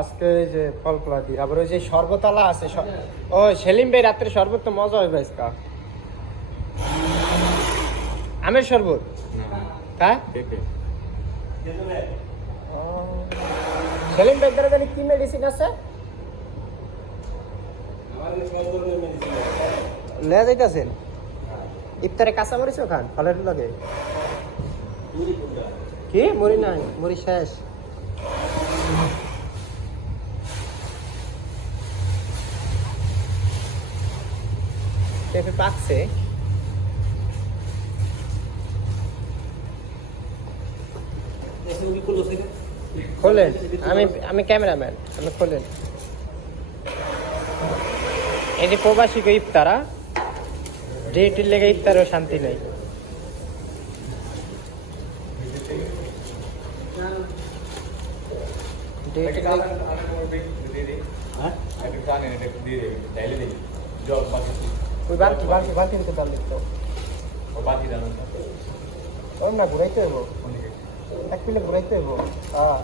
আজকে এই যে ফল ফলাদি আবার ওই যে শরবতালা আছে ও, সেলিম ভাই রাত্রে শরবত তো মজা হবে আজকা। আমের শরবত? হ্যাঁ? সেলিম ভাই দ্বারা জানি কি মেডিসিন আছে? লে যাইতাছেন। ইফতারে কাঁচা মরিচ খান, ফলের লাগে। কি? মরি নাই মরি শেষ। পেঁপে পাকছে খোলেন। আমি আমি ক্যামেরাম্যান, আমি খোলেন। এই যে প্রবাসী গো ইফতারা ডেটির লেগে ইফতারেও শান্তি নেই। লেগে ওই বালতি বালতি বালতি দিতে তাল দিত ওর না ঘুরাইতে হইব। এক পিলে ঘুরাইতে হইব। হ্যাঁ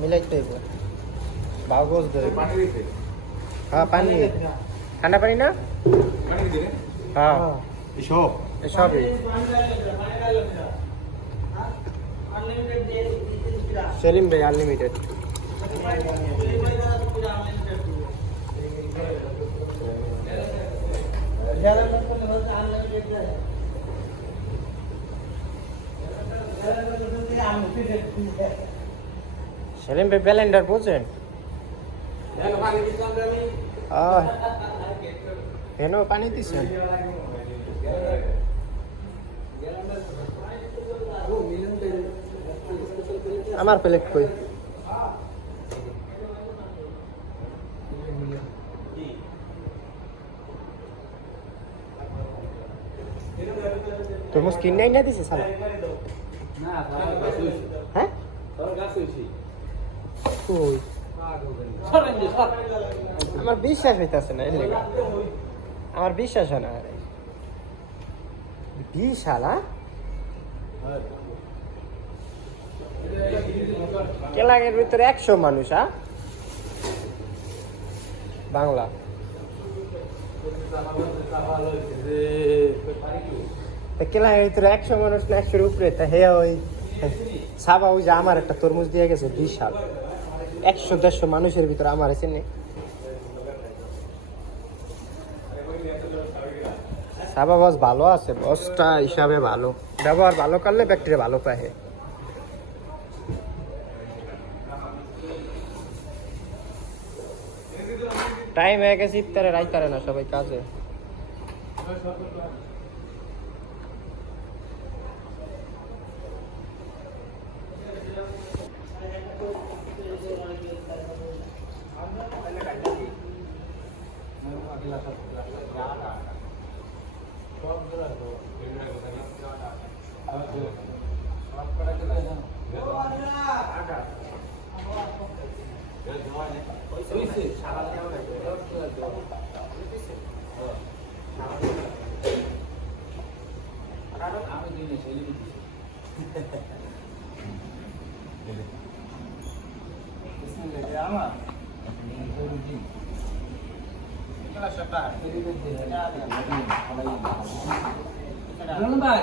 মিলাইতে হইব। বাগজ ধরে। হ্যাঁ পানি। ঠান্ডা পানি না? হ্যাঁ। এসব সবই। সেলিম ভাই আনলিমিটেড সেলিম ভাই ব্যালেন্ডার আহ কেন পানি দিছেন আমার প্লেট কই? তরমুজ কিনে নাই না দিছে সালা হ্যাঁ? আমার বিশ্বাস হইতাছে না আমার বিশ্বাস হয় না বিশাল হ্যাঁ কেলাগের ভিতরে একশো মানুষ হ্যাঁ বাংলা। তা কেলাগের ভিতরে একশো মানুষ একশোর উপরে তা হে ওই সাবা ওই যে আমার একটা তরমুজ দিয়ে গেছে বিশাল একশো দেড়শো মানুষের ভিতরে আমার আছে নে সাবা বস ভালো আছে বসটা হিসাবে ভালো ব্যবহার ভালো করলে ব্যাকটেরিয়া ভালো পায় টাইম হয়ে গেছে ইফতারে রাইতারে না সবাই কাজে 네, 네. 아마 ভাই